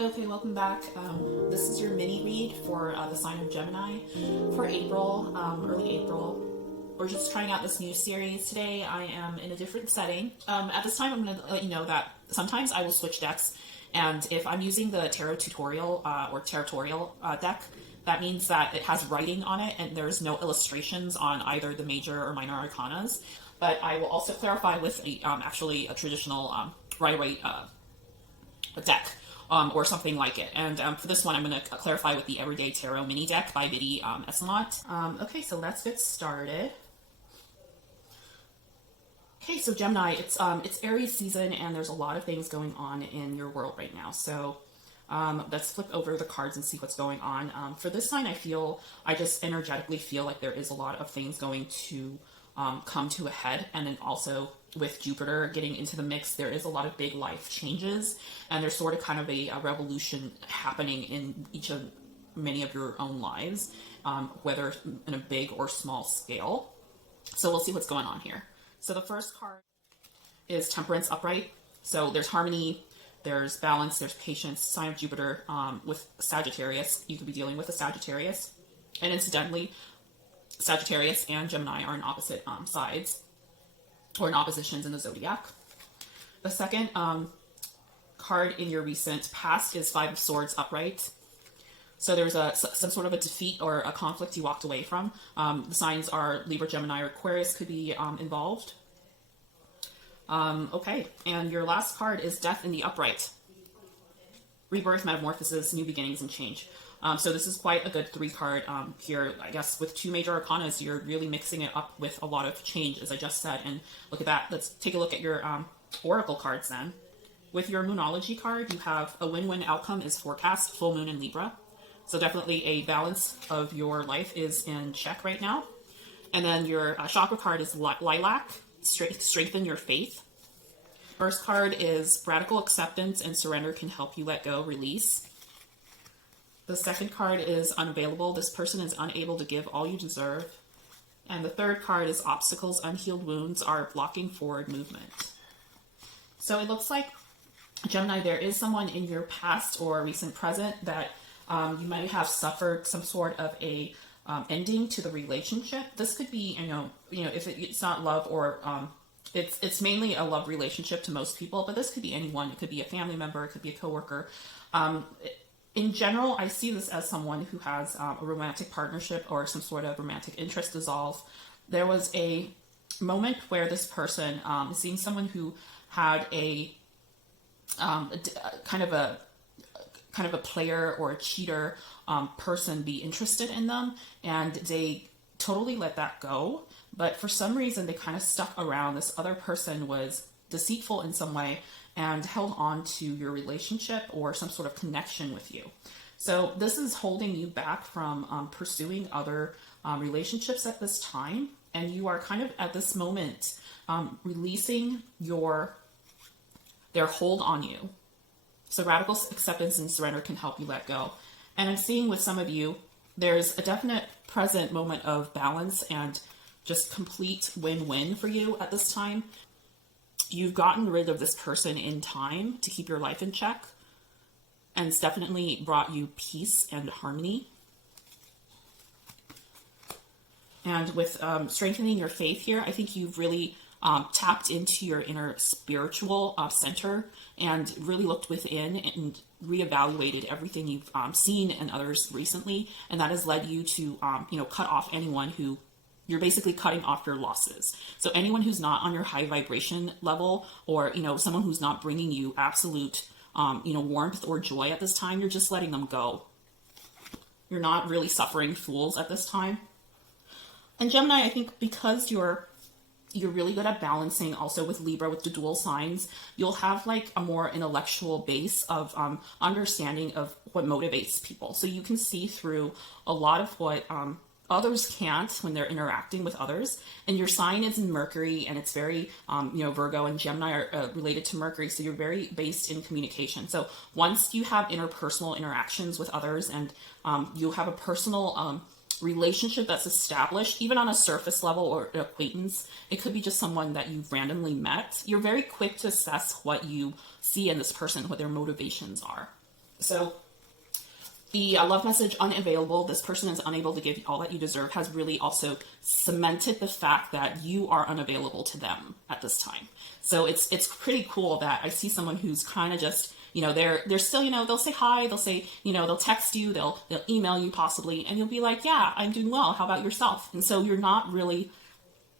Okay, welcome back. This is your mini read for the sign of Gemini for April, early April. We're just trying out this new series today. I am in a different setting. At this time, I'm going to let you know that sometimes I will switch decks, and if I'm using the tarot tutorial or territorial deck, that means that it has writing on it and there's no illustrations on either the major or minor arcanas. But I will also clarify with actually a traditional Rider-Waite deck. Or something like it. And for this one, I'm going to clarify with the Everyday Tarot mini deck by Biddy Esselmont. Okay, so let's get started. Okay, so Gemini, it's Aries season, and there's a lot of things going on in your world right now. So let's flip over the cards and see what's going on. For this sign, I just energetically feel like there is a lot of things going to come to a head, and then also with Jupiter getting into the mix, there is a lot of big life changes, and there's sort of kind of a revolution happening in many of your own lives, whether in a big or small scale. So we'll see what's going on here. So the first card is Temperance upright. So there's harmony, there's balance, there's patience, sign of Jupiter with Sagittarius. You could be dealing with a Sagittarius. And incidentally, Sagittarius and Gemini are in opposite sides, or in oppositions in the zodiac. The second card in your recent past is Five of Swords upright. So there's some sort of a defeat or a conflict you walked away from. The signs are Libra, Gemini, or Aquarius could be involved. Okay, and your last card is Death in the upright. Rebirth, metamorphosis, new beginnings, and change. So this is quite a good 3-card here. I guess with 2 major arcanas, you're really mixing it up with a lot of change, as I just said. And look at that. Let's take a look at your oracle cards then. With your numerology card, you have a win-win outcome is forecast, full moon in Libra. So definitely a balance of your life is in check right now. And then your chakra card is lilac, strengthen your faith. First card is radical acceptance and surrender can help you let go, release. The second card is unavailable. This person is unable to give all you deserve. And the third card is obstacles, unhealed wounds are blocking forward movement. So it looks like, Gemini, there is someone in your past or recent present that you might have suffered some sort of a ending to the relationship. This could be, if it's not love or it's mainly a love relationship to most people, but this could be anyone. It could be a family member. It could be a coworker. In general, I see this as someone who has a romantic partnership or some sort of romantic interest dissolve. There was a moment where this person is seeing someone who had a kind of a player or a cheater person be interested in them, and they totally let that go. But for some reason, they kind of stuck around. This other person was deceitful in some way and held on to your relationship or some sort of connection with you. So this is holding you back from pursuing other relationships at this time. And you are kind of at this moment releasing their hold on you. So radical acceptance and surrender can help you let go. And I'm seeing with some of you, there's a definite present moment of balance and just complete win-win for you at this time. You've gotten rid of this person in time to keep your life in check, and it's definitely brought you peace and harmony. And with strengthening your faith here, I think you've really tapped into your inner spiritual center and really looked within and reevaluated everything you've seen in others recently, and that has led you to cut off anyone who you're basically cutting off your losses. So anyone who's not on your high vibration level, or someone who's not bringing you absolute warmth or joy at this time, you're just letting them go. You're not really suffering fools at this time. And Gemini, I think because you're really good at balancing also with Libra, with the dual signs, you'll have like a more intellectual base of understanding of what motivates people. So you can see through a lot of what others can't when they're interacting with others. And your sign is in Mercury, and it's very, Virgo and Gemini are related to Mercury. So you're very based in communication. So once you have interpersonal interactions with others, and you have a personal relationship that's established, even on a surface level or an acquaintance, it could be just someone that you've randomly met, you're very quick to assess what you see in this person, what their motivations are. So the love message unavailable, this person is unable to give all that you deserve, has really also cemented the fact that you are unavailable to them at this time. So it's pretty cool that I see someone who's kind of just, they're still, they'll say hi, they'll say, they'll text you, they'll email you possibly, and you'll be like, yeah, I'm doing well. How about yourself? And so you're not really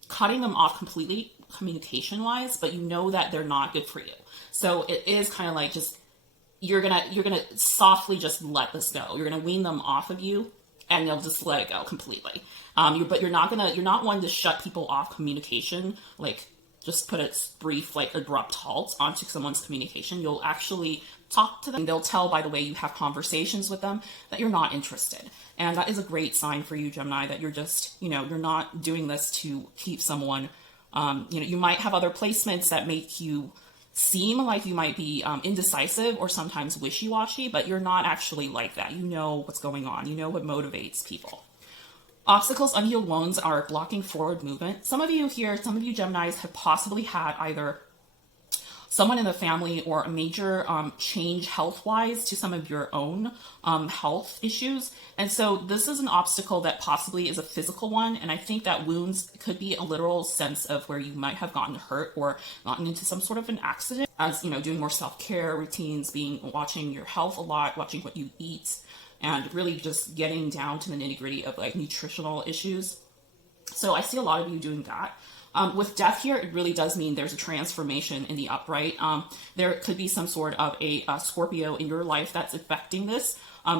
cutting them off completely communication wise, but you know that they're not good for you. So it is kind of like just, you're gonna softly just let this go. You're gonna wean them off of you, and they'll just let it go completely. But you're not one to shut people off communication, like just put a brief, like abrupt halt onto someone's communication. You'll actually talk to them. They'll tell by the way you have conversations with them that you're not interested, and that is a great sign for you, Gemini, that you're just, you're not doing this to keep someone. You might have other placements that make you seem like you might be indecisive or sometimes wishy-washy, but you're not actually like that. You know what's going on. You know what motivates people. Obstacles, unhealed wounds are blocking forward movement. Some of you Geminis have possibly had either someone in the family or a major change health-wise to some of your own health issues. And so this is an obstacle that possibly is a physical one. And I think that wounds could be a literal sense of where you might have gotten hurt or gotten into some sort of an accident. As, doing more self-care routines, watching your health a lot, watching what you eat, and really just getting down to the nitty-gritty of like nutritional issues. So I see a lot of you doing that. With death here, it really does mean there's a transformation in the upright. There could be some sort of a Scorpio in your life that's affecting this.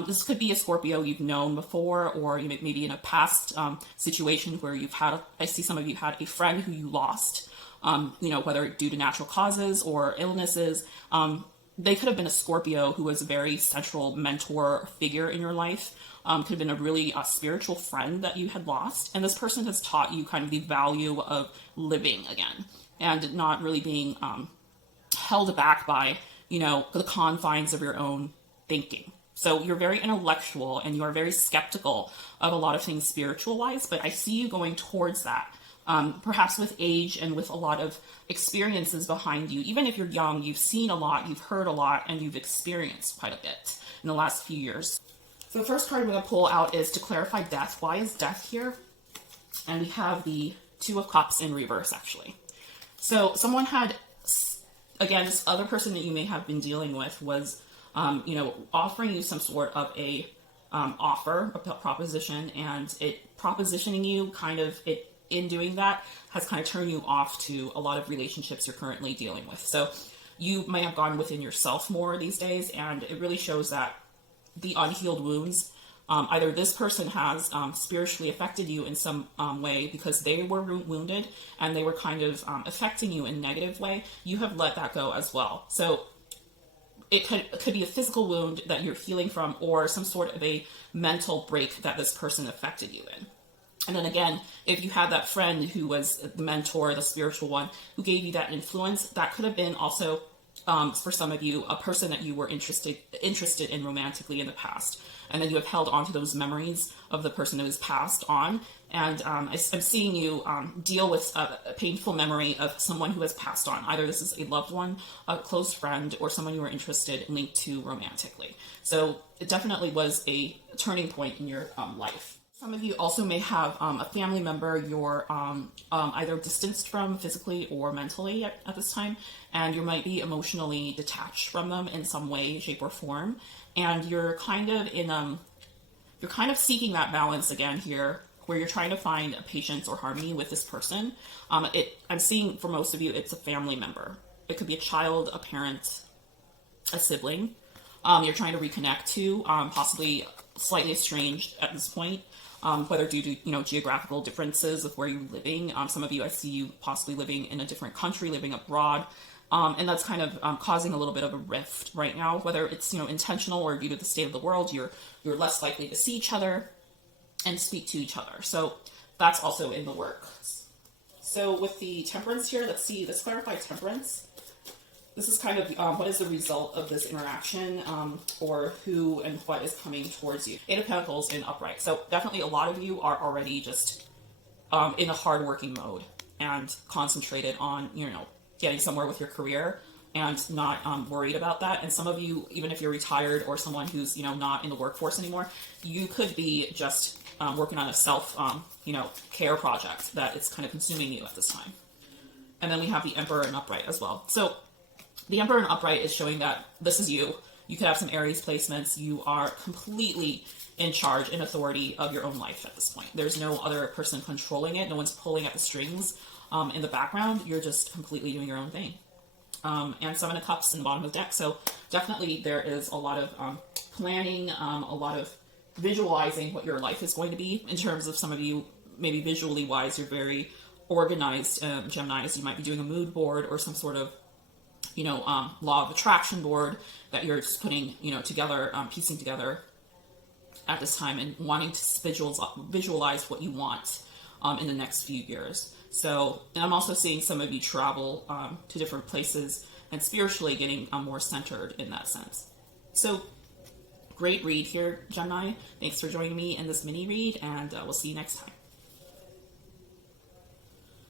This could be a Scorpio you've known before, or maybe in a past situation where I see some of you had a friend who you lost, whether due to natural causes or illnesses. They could have been a Scorpio who was a very central mentor figure in your life. Could have been a really spiritual friend that you had lost. And this person has taught you kind of the value of living again and not really being held back by, the confines of your own thinking. So you're very intellectual and you are very skeptical of a lot of things spiritual wise, but I see you going towards that. Perhaps with age and with a lot of experiences behind you. Even if you're young, you've seen a lot, you've heard a lot, and you've experienced quite a bit in the last few years. So the first card I'm going to pull out is to clarify death. Why is death here? And we have the Two of Cups in reverse, actually. So someone had, again, this other person that you may have been dealing with was, offering you some sort of a offer, a proposition, and it propositioning you in doing that has kind of turned you off to a lot of relationships you're currently dealing with. So you may have gone within yourself more these days, and it really shows that the unhealed wounds, either this person has spiritually affected you in some way because they were wounded and they were kind of affecting you in a negative way. You have let that go as well. So it could be a physical wound that you're healing from, or some sort of a mental break that this person affected you in. And then again, if you had that friend who was the mentor, the spiritual one, who gave you that influence, that could have been also, for some of you, a person that you were interested in romantically in the past. And then you have held on to those memories of the person who has passed on. And I'm seeing you deal with a painful memory of someone who has passed on. Either this is a loved one, a close friend, or someone you were interested in, linked to romantically. So it definitely was a turning point in your life. Some of you also may have a family member you're either distanced from physically or mentally at this time, and you might be emotionally detached from them in some way, shape, or form. And you're kind of seeking that balance again here, where you're trying to find a patience or harmony with this person. I'm seeing for most of you, it's a family member. It could be a child, a parent, a sibling. You're trying to reconnect to, possibly slightly estranged at this point. Whether due to, geographical differences of where you're living. Some of you, I see you possibly living in a different country, living abroad. And that's kind of causing a little bit of a rift right now, whether it's, intentional or due to the state of the world, you're less likely to see each other and speak to each other. So that's also in the works. So with the Temperance here, let's clarify Temperance. This is kind of what is the result of this interaction, or who and what is coming towards you. Eight of Pentacles in upright. So definitely a lot of you are already just in a hard-working mode and concentrated on, getting somewhere with your career. and not worried about that. And some of you, even if you're retired or someone who's, not in the workforce anymore, you could be just working on a self, care project that it's kind of consuming you at this time. And then we have the Emperor in upright as well. So the Emperor in upright is showing that this is you. You could have some Aries placements. You are completely in charge, in authority of your own life at this point. There's no other person controlling it. No one's pulling at the strings in the background. You're just completely doing your own thing. And Seven of Cups in the bottom of the deck. So definitely there is a lot of planning, a lot of visualizing what your life is going to be. In terms of some of you, maybe visually wise, you're very organized Geminis. You might be doing a mood board or some sort of law of attraction board that you're just putting, together, piecing together at this time, and wanting to visualize what you want in the next few years. So, and I'm also seeing some of you travel to different places and spiritually getting more centered in that sense. So, great read here, Gemini. Thanks for joining me in this mini read, and we'll see you next time.